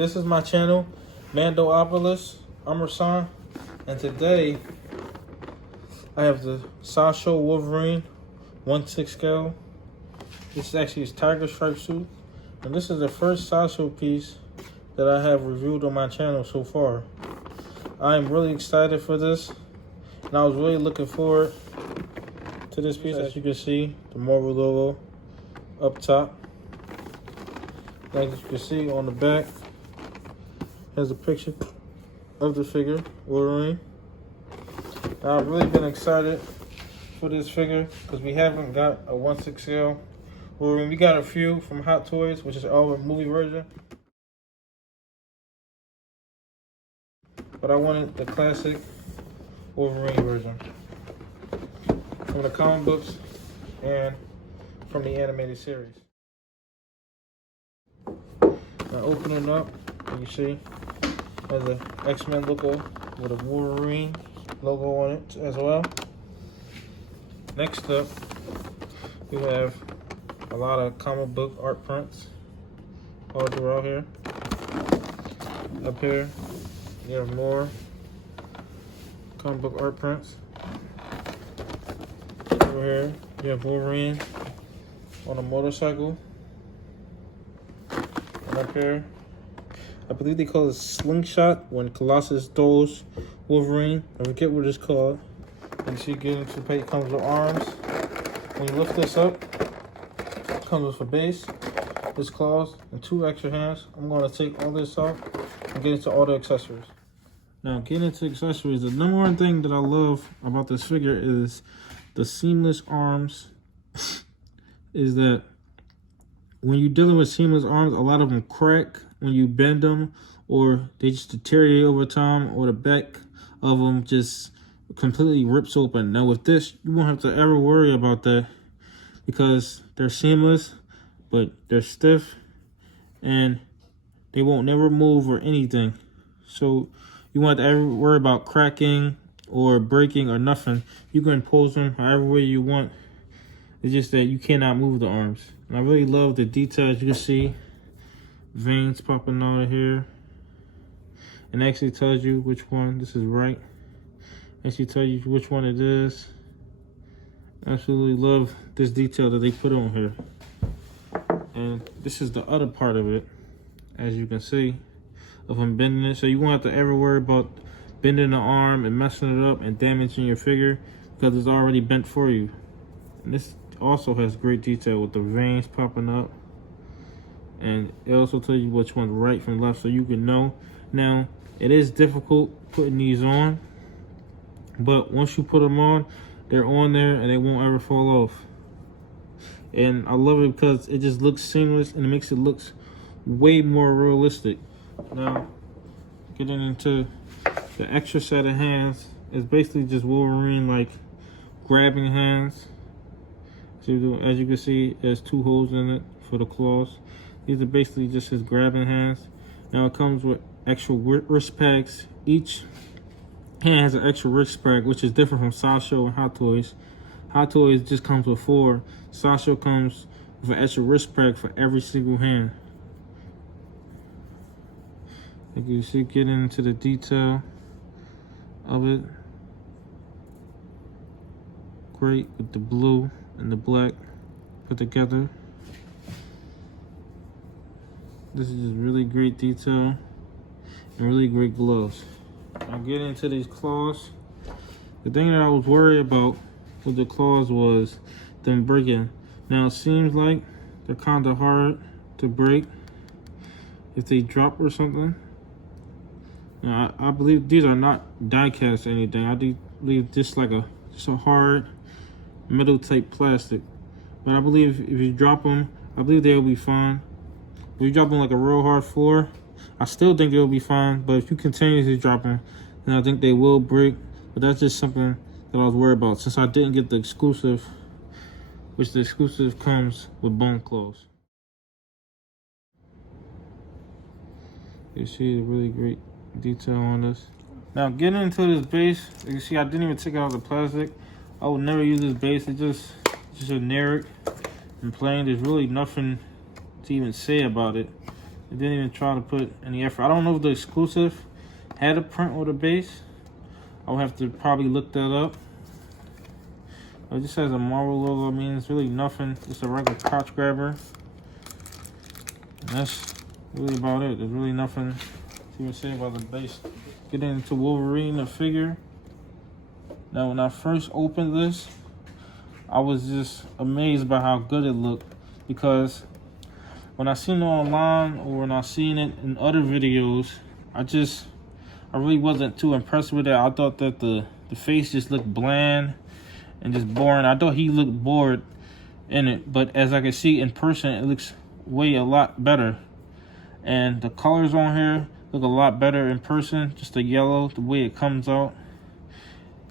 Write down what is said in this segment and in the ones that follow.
This is my channel, Mandoopolis. I'm Rasan, and today I have the Sideshow Wolverine 1/6 scale. This is actually his tiger stripe suit, and this is the first Sideshow piece that I have reviewed on my channel so far. I am really excited for this, and I was really looking forward to this piece. As you can see, the Marvel logo up top. As you can see on the back, has a picture of the figure, Wolverine. Now, I've really been excited for this figure because we haven't got a 1/6 scale Wolverine. We got a few from Hot Toys, which is our movie version. But I wanted the classic Wolverine version from the comic books and from the animated series. Now open it up, and you see has an X-Men logo with a Wolverine logo on it as well. Next up, we have a lot of comic book art prints all throughout here. Up here, you have more comic book art prints. Over here, you have Wolverine on a motorcycle. And up here, I believe they call it slingshot when Colossus throws Wolverine. I forget what it's called. And you get into the page, comes with arms. When you lift this up, it comes with a base, this claws, and 2 extra hands. I'm going to take all this off and get into all the accessories. Now, getting into accessories, the number one thing that I love about this figure is the seamless arms. Is that when you're dealing with seamless arms, a lot of them crack when you bend them, or they just deteriorate over time, or the back of them just completely rips open. Now with this, you won't have to ever worry about that because they're seamless, but they're stiff and they won't never move or anything. So you won't have to ever worry about cracking or breaking or nothing. You can pose them however way you want. It's just that you cannot move the arms. And I really love the details. You can see veins popping out of here. And actually tells you which one this is right. Actually tells you which one it is. I absolutely love this detail that they put on here. And this is the other part of it, as you can see, of him bending it. So you won't have to ever worry about bending the arm and messing it up and damaging your figure because it's already bent for you. And this also has great detail with the veins popping up, and it also tells you which one's right from left so you can know. Now, it is difficult putting these on, but once you put them on, they're on there and they won't ever fall off. And I love it because it just looks seamless and it makes it look way more realistic. Now, getting into the extra set of hands, is basically just Wolverine like grabbing hands. So as you can see, there's 2 holes in it for the claws. These are basically just his grabbing hands. Now it comes with extra wrist packs. Each hand has an extra wrist pack, which is different from Sideshow and Hot Toys. Hot Toys just comes with 4. Sideshow comes with an extra wrist pack for every single hand. Like you see, getting into the detail of it. Great with the blue and the black put together. This is just really great detail and really great gloves. Now getting into these claws, the thing that I was worried about with the claws was them breaking. Now it seems like they're kind of hard to break if they drop or something. Now I believe these are not die cast or anything. I do believe just like a hard metal type plastic. But I believe if you drop them, I believe they'll be fine. If you drop them like a real hard floor, I still think they'll be fine. But if you continuously drop them, then I think they will break. But that's just something that I was worried about since I didn't get the exclusive, which the exclusive comes with bone claws. You see the really great detail on this. Now getting into this base, you see I didn't even take out the plastic. I would never use this base. It's just generic and plain. There's really nothing to even say about it. It didn't even try to put any effort. I don't know if the exclusive had a print or the base. I'll have to probably look that up. It just has a Marvel logo. I mean, it's really nothing. It's a regular crotch grabber. And that's really about it. There's really nothing to even say about the base. Getting into Wolverine, the figure. Now, when I first opened this, I was just amazed by how good it looked. Because when I seen it online or when I seen it in other videos, I really wasn't too impressed with it. I thought that the face just looked bland and just boring. I thought he looked bored in it, but as I can see in person, it looks a lot better. And the colors on here look a lot better in person. Just the yellow, the way it comes out,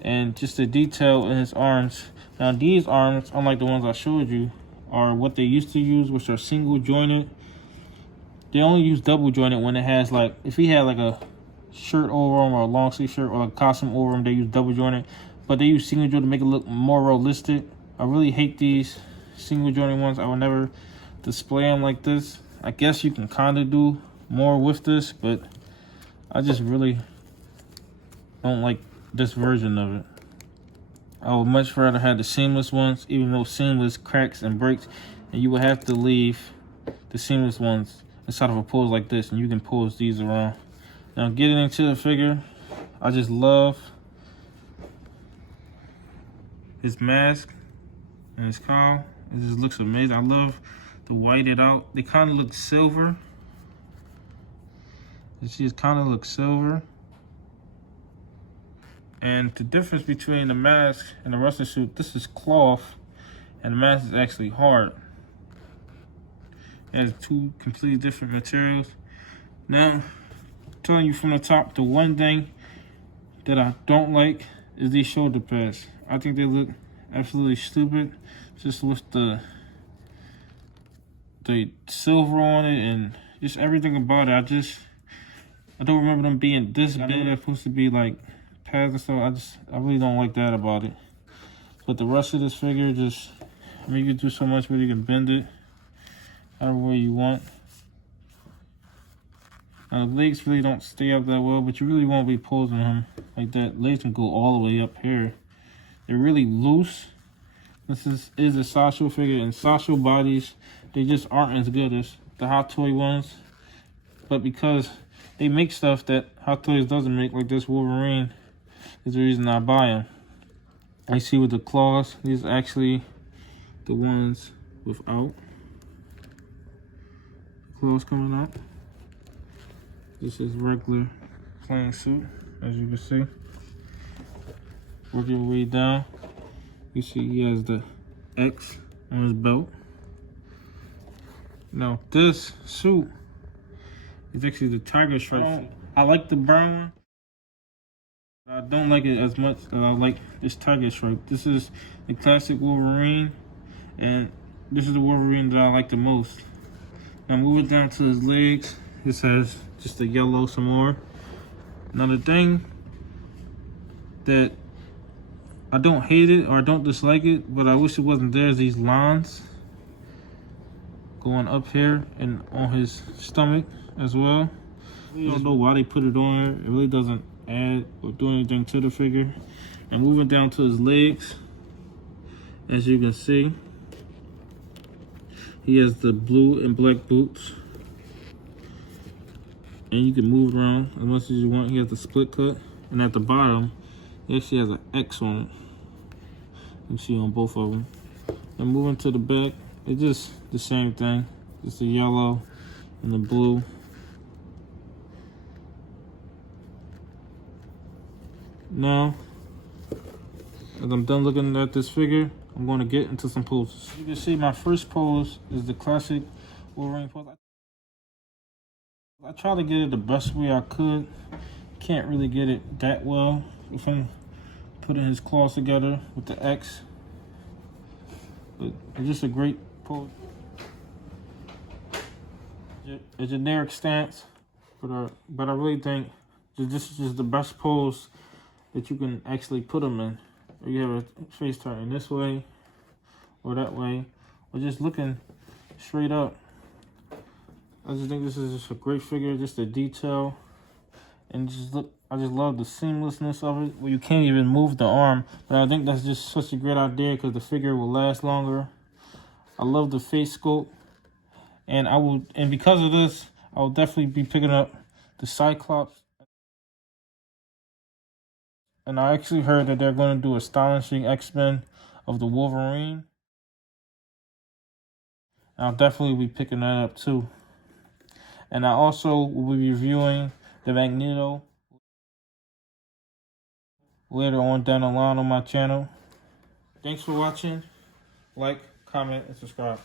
and just the detail in his arms. Now these arms, unlike the ones I showed you, are what they used to use, which are single jointed. They only use double jointed when it has, like, if he had like a shirt over him or a long sleeve shirt or like a costume over him, they use double jointed. But they use single jointed to make it look more realistic. I really hate these single jointed ones. I would never display them like this. I guess you can kind of do more with this, but I just really don't like this version of it. I would much rather have the seamless ones, even though seamless cracks and breaks, and you would have to leave the seamless ones inside of a pose like this, and you can pose these around. Now, getting into the figure, I just love his mask and his cowl. It just looks amazing. I love the whited out. They kind of look silver. It just kind of looks silver. And the difference between the mask and the rest of the suit, this is cloth, and the mask is actually hard. It has two completely different materials. Now, telling you from the top, the one thing that I don't like is these shoulder pads. I think they look absolutely stupid, just with the silver on it and just everything about it. I don't remember them being this big. They're supposed to be like pads and stuff. I really don't like that about it. But the rest of this figure, I mean, you can do so much with it. You can bend it however way you want. Now, the legs really don't stay up that well, but you really won't be posing him like that. Legs can go all the way up here. They're really loose. This is a Sideshow figure, and Sideshow bodies, they just aren't as good as the Hot Toy ones. But because they make stuff that Hot Toys doesn't make, like this Wolverine, is the reason I buy them. I see with the claws, these are actually the ones without the claws coming out. This is regular plain suit, as you can see. Work your way down. You see he has the X on his belt. Now this suit is actually the tiger stripe. I like the brown one. I don't like it as much as I like this tiger stripe. This is the classic Wolverine, and this is the Wolverine that I like the most. Now moving down to his legs, this has just the yellow some more. Now the thing that I don't hate it or I don't dislike it, but I wish it wasn't there, is these lines going up here and on his stomach as well. I don't know why they put it on there. It really doesn't add or do anything to the figure. And moving down to his legs, as you can see, he has the blue and black boots. And you can move around as much as you want. He has the split cut. And at the bottom, he actually has an X on it. You can see on both of them. And moving to the back, it's just the same thing. Just the yellow and the blue. Now, as I'm done looking at this figure, I'm going to get into some poses. You can see my first pose is the classic Wolverine pose. I try to get it the best way I could. Can't really get it that well if I'm putting his claws together with the X. But it's just a great pose. A generic stance, but I really think this is just the best pose that you can actually put him in. Or you have a face turning this way or that way, or just looking straight up. I just think this is just a great figure, just the detail. And just look, I just love the seamlessness of it, where you can't even move the arm. But I think that's just such a great idea because the figure will last longer. I love the face sculpt. And because of this, I will definitely be picking up the Cyclops. And I actually heard that they're going to do Astonishing X-Men of the Wolverine. And I'll definitely be picking that up too. And I also will be reviewing the Magneto later on down the line on my channel. Thanks for watching. Like, comment, and subscribe.